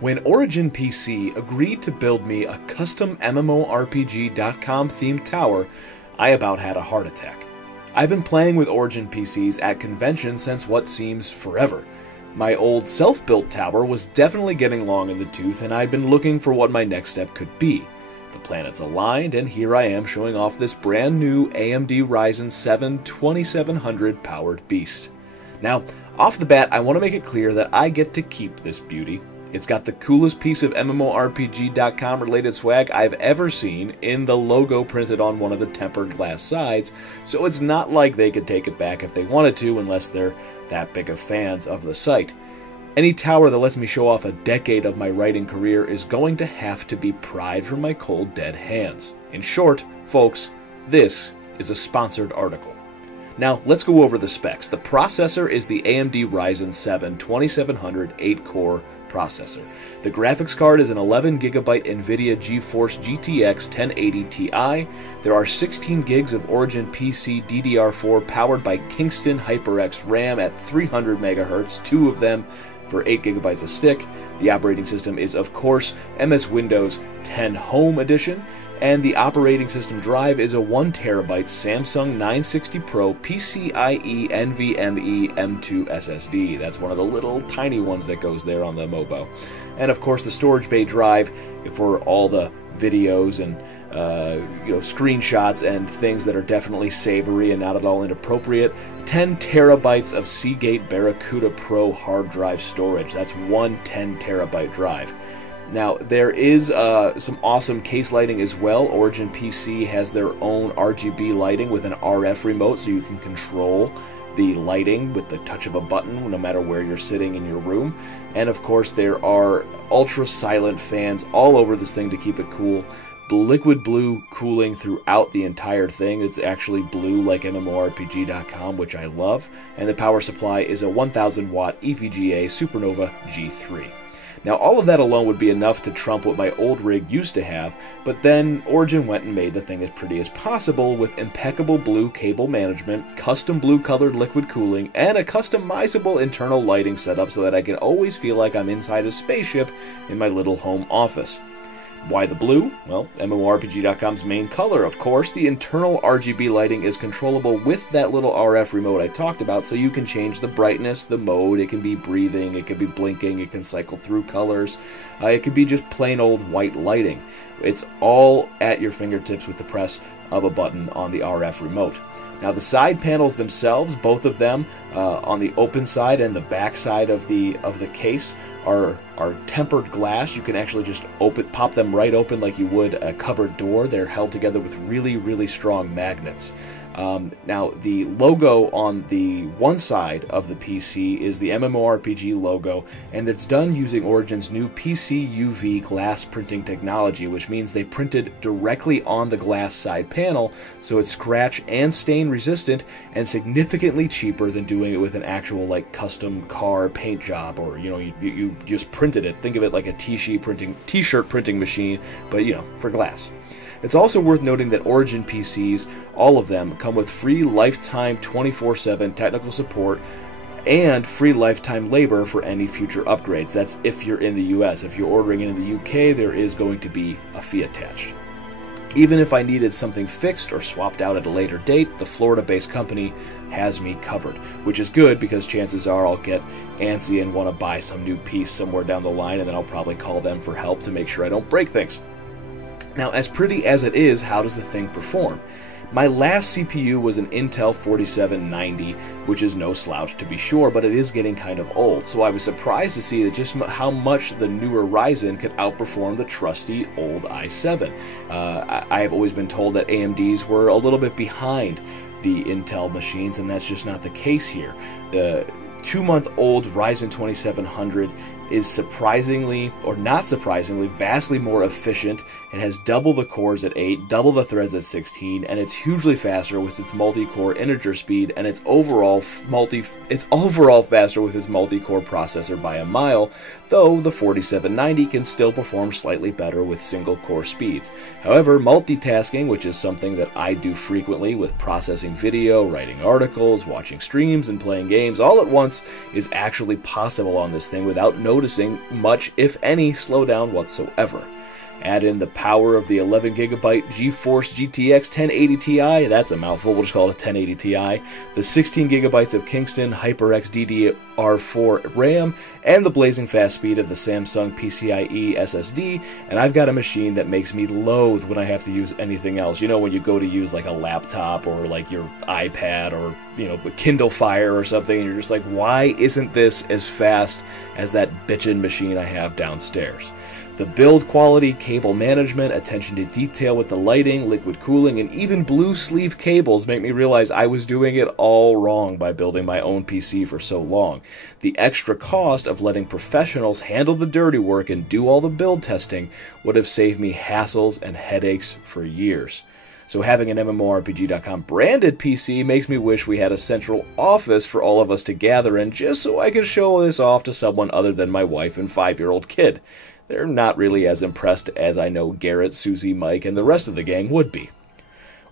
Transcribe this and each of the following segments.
When Origin PC agreed to build me a custom MMORPG.com themed tower, I about had a heart attack. I've been playing with Origin PCs at conventions since what seems forever. My old self-built tower was definitely getting long in the tooth, and I'd been looking for what my next step could be. The planets aligned, and here I am showing off this brand new AMD Ryzen 7 2700 powered beast. Now, off the bat, I want to make it clear that I get to keep this beauty. It's got the coolest piece of MMORPG.com related swag I've ever seen in the logo printed on one of the tempered glass sides, so it's not like they could take it back if they wanted to unless they're that big of fans of the site. Any tower that lets me show off a decade of my writing career is going to have to be pried from my cold dead hands. In short, folks, this is a sponsored article. Now, let's go over the specs. The processor is the AMD Ryzen 7 2700 8-core processor. The graphics card is an 11GB NVIDIA GeForce GTX 1080 Ti. There are 16 gigs of Origin PC DDR4 powered by Kingston HyperX RAM at 300 MHz, two of them for 8GB a stick. The operating system is, of course, MS Windows 10 Home Edition, and the operating system drive is a 1TB Samsung 960 Pro PCIe NVMe M2 SSD. That's one of the little tiny ones that goes there on the MOBO. And of course the storage bay drive for all the videos and screenshots and things that are definitely savory and not at all inappropriate. 10 terabytes of Seagate Barracuda Pro hard drive storage. That's one 10TB drive. Now, there is some awesome case lighting as well. Origin PC has their own RGB lighting with an RF remote, so you can control the lighting with the touch of a button no matter where you're sitting in your room. And of course, there are ultra silent fans all over this thing to keep it cool. Liquid blue cooling throughout the entire thing. It's actually blue like MMORPG.com, which I love. And the power supply is a 1000 watt EVGA Supernova G3. Now, all of that alone would be enough to trump what my old rig used to have, but then Origin went and made the thing as pretty as possible with impeccable blue cable management, custom blue-colored liquid cooling, and a customizable internal lighting setup so that I can always feel like I'm inside a spaceship in my little home office. Why the blue? Well, MMORPG.com's main color, of course. The internal RGB lighting is controllable with that little RF remote I talked about, so you can change the brightness, the mode, it can be breathing, it can be blinking, it can cycle through colors, it could be just plain old white lighting. It's all at your fingertips with the press of a button on the RF remote. Now the side panels themselves, both of them on the open side and the back side of the case, are tempered glass. You can actually just pop them right open like you would a cupboard door. They're held together with really, really strong magnets. Now, the logo on the one side of the PC is the MMORPG logo, and it's done using Origin's new PC UV glass printing technology, which means they printed directly on the glass side panel, so it's scratch and stain resistant and significantly cheaper than doing it with an actual custom car paint job, or you just printed it. Think of it like a t-shirt printing machine, but for glass. It's also worth noting that Origin PCs, all of them, come with free lifetime 24/7 technical support and free lifetime labor for any future upgrades. That's if you're in the US. If you're ordering in the UK, there is going to be a fee attached. Even if I needed something fixed or swapped out at a later date, the Florida-based company has me covered, which is good because chances are I'll get antsy and want to buy some new piece somewhere down the line, and then I'll probably call them for help to make sure I don't break things. Now, as pretty as it is, how does the thing perform? My last CPU was an Intel 4790, which is no slouch to be sure, but it is getting kind of old, so I was surprised to see that just how much the newer Ryzen could outperform the trusty old i7. I have always been told that AMDs were a little bit behind the Intel machines, and that's just not the case here. The 2-month-old Ryzen 2700 is surprisingly, or not surprisingly, vastly more efficient and has double the cores at 8, double the threads at 16, and it's hugely faster with its multi-core integer speed, and it's overall faster with its multi-core processor by a mile, though the 4790 can still perform slightly better with single-core speeds. However, multitasking, which is something that I do frequently with processing video, writing articles, watching streams, and playing games all at once, is actually possible on this thing without no noticing much, if any, slowdown whatsoever. Add in the power of the 11GB GeForce GTX 1080 Ti, that's a mouthful, we'll just call it a 1080 Ti, the 16GB of Kingston HyperX DDR4 RAM, and the blazing fast speed of the Samsung PCIe SSD, and I've got a machine that makes me loathe when I have to use anything else. You know, when you go to use like a laptop or like your iPad or, you know, Kindle Fire or something, and you're just like, why isn't this as fast as that bitchin' machine I have downstairs? The build quality, cable management, attention to detail with the lighting, liquid cooling, and even blue sleeve cables make me realize I was doing it all wrong by building my own PC for so long. The extra cost of letting professionals handle the dirty work and do all the build testing would have saved me hassles and headaches for years. So having an MMORPG.com branded PC makes me wish we had a central office for all of us to gather in just so I could show this off to someone other than my wife and 5-year-old kid. They're not really as impressed as I know Garrett, Susie, Mike, and the rest of the gang would be.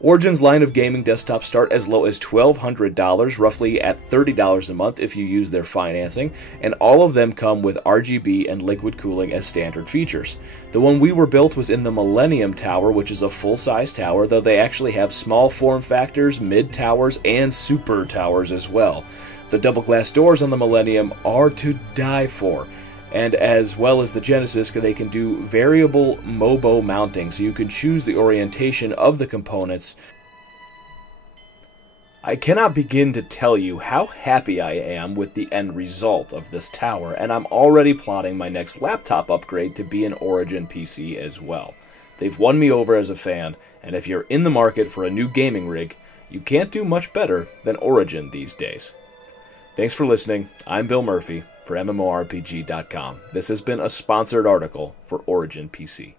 Origin's line of gaming desktops start as low as $1,200, roughly at $30 a month if you use their financing, and all of them come with RGB and liquid cooling as standard features. The one we were built was in the Millennium Tower, which is a full-size tower, though they actually have small form factors, mid-towers, and super towers as well. The double glass doors on the Millennium are to die for. And as well as the Genesis, they can do variable MOBO mounting, so you can choose the orientation of the components. I cannot begin to tell you how happy I am with the end result of this tower, and I'm already plotting my next laptop upgrade to be an Origin PC as well. They've won me over as a fan, and if you're in the market for a new gaming rig, you can't do much better than Origin these days. Thanks for listening. I'm Bill Murphy for MMORPG.com. This has been a sponsored article for Origin PC.